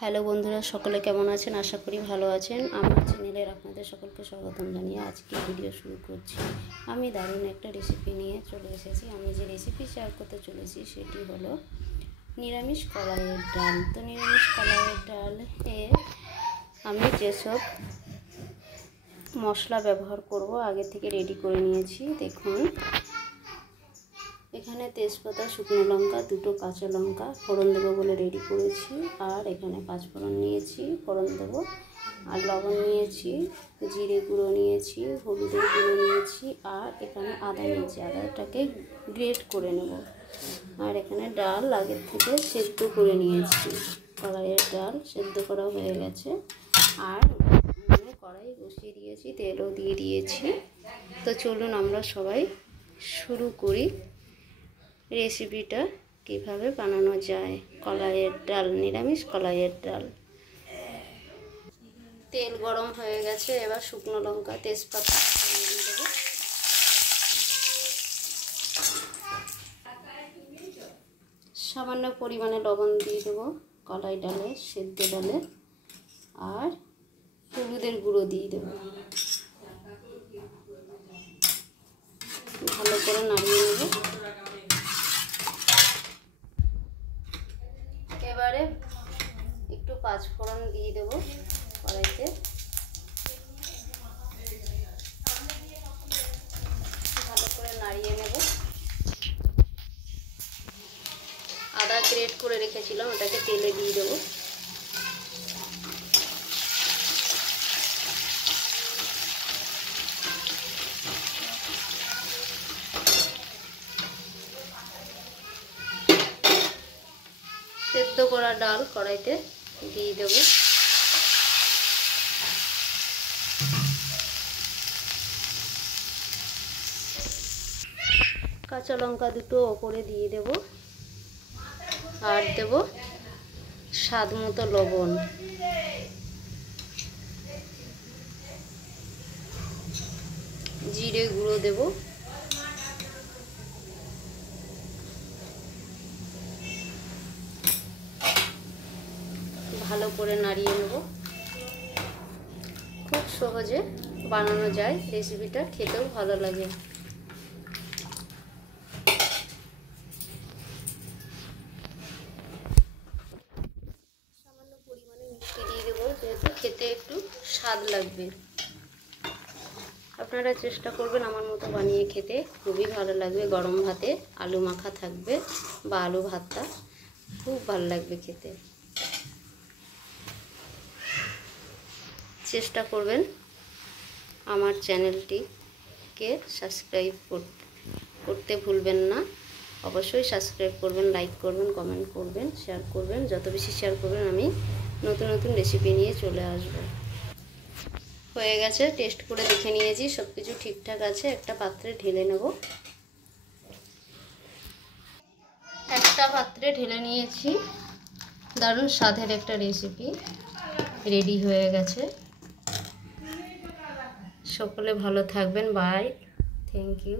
Hello বন্ধুরা, সকলে কেমন আছেন? আশা করি ভালো আছেন। আমার চ্যানেলের আপনাদের সকলকে স্বাগতম জানিয়ে আজকে ভিডিও শুরু করছি। আমি দারুণ একটা রেসিপি নিয়ে চলে এসেছি। আমি যে রেসিপি শেয়ার করতে চলেছি সেটি হলো নিরামিষ কলাইয়ের ডাল। তো নিরামিষ কলাইয়ের ডাল আমি যেসব মশলা ব্যবহার করব আগে থেকে রেডি করে নিয়েছি। দেখুন, এখানে তেজপাতা, শুকনো লঙ্কা, দুটো কাঁচা লঙ্কা ফোড়ন দেবো বলে রেডি করেছি। আর এখানে পাঁচফোড়ন নিয়েছি, ফোড়ন দেবো। আর লবণ নিয়েছি, জিরে গুঁড়ো নিয়েছি, হলুদের গুঁড়ো নিয়েছি। আর এখানে আদা নিয়েছি, আদাটাকে গ্রেট করে নেব। আর এখানে ডাল আগের থেকে সেদ্ধ করে নিয়েছি। কড়াইয়ের ডাল সেদ্ধ করা হয়ে গেছে। আর কড়াই বসিয়ে দিয়েছি, তেলও দিয়ে দিয়েছি। তো চলুন আমরা সবাই শুরু করি রেসিপিটা কিভাবে বানানো যায় কলাইয়ের ডাল, নিরামিষ কলাইয়ের ডাল। তেল গরম হয়ে গেছে, এবার শুকনো লঙ্কা, তেজপাতা দিয়ে দেবো। সামান্য পরিমাণে লবণ দিয়ে দেবো কলাই ডালে, সেদ্ধ ডালে। আর হলুদের গুঁড়ো দিয়ে দেবো। ভালো করে নাড়িয়ে নেব। এবারে একটু পাঁচফোড়ন দিয়ে দেবো কড়াইতে। ভালো করে নাড়িয়ে নেব। আদা গ্রেট করে রেখেছিলাম, ওটাকে তেলে দিয়ে দেবো। সেদ্ধ করা ডাল কড়াইতে দিয়ে দেবো। কাঁচা লঙ্কা দুটো ওপরে দিয়ে দেব। আর দেব স্বাদ মতো লবণ। জিরে গুঁড়ো দেব। ভালো করে নাড়িয়ে নেব। খুব সহজে বানানো যায় রেসিপিটা, খেতেও ভালো লাগে। সামান্য পরিমাণে মিষ্টি দিয়ে দেবো, যেহেতু খেতে একটু স্বাদ লাগবে। আপনারা চেষ্টা করবেন আমার মতো বানিয়ে খেতে, খুবই ভালো লাগবে। গরম ভাতে আলু মাখা থাকবে বা আলু ভাতটা খুব ভালো লাগবে খেতে। চেষ্টা করবেন আমার চ্যানেলটিকে সাবস্ক্রাইব করতে ভুলবেন না। অবশ্যই সাবস্ক্রাইব করবেন, লাইক করবেন, কমেন্ট করবেন, শেয়ার করবেন। যত বেশি শেয়ার করবেন আমি নতুন নতুন রেসিপি নিয়ে চলে আসব। হয়ে গেছে, টেস্ট করে দেখে নিয়েছি, সব কিছু ঠিকঠাক আছে। একটা পাত্রে ঢেলে নেব। একটা পাত্রে ঢেলে নিয়েছি। দারুণ স্বাদের একটা রেসিপি রেডি হয়ে গেছে। সকলে ভালো থাকবেন। Bye, thank you.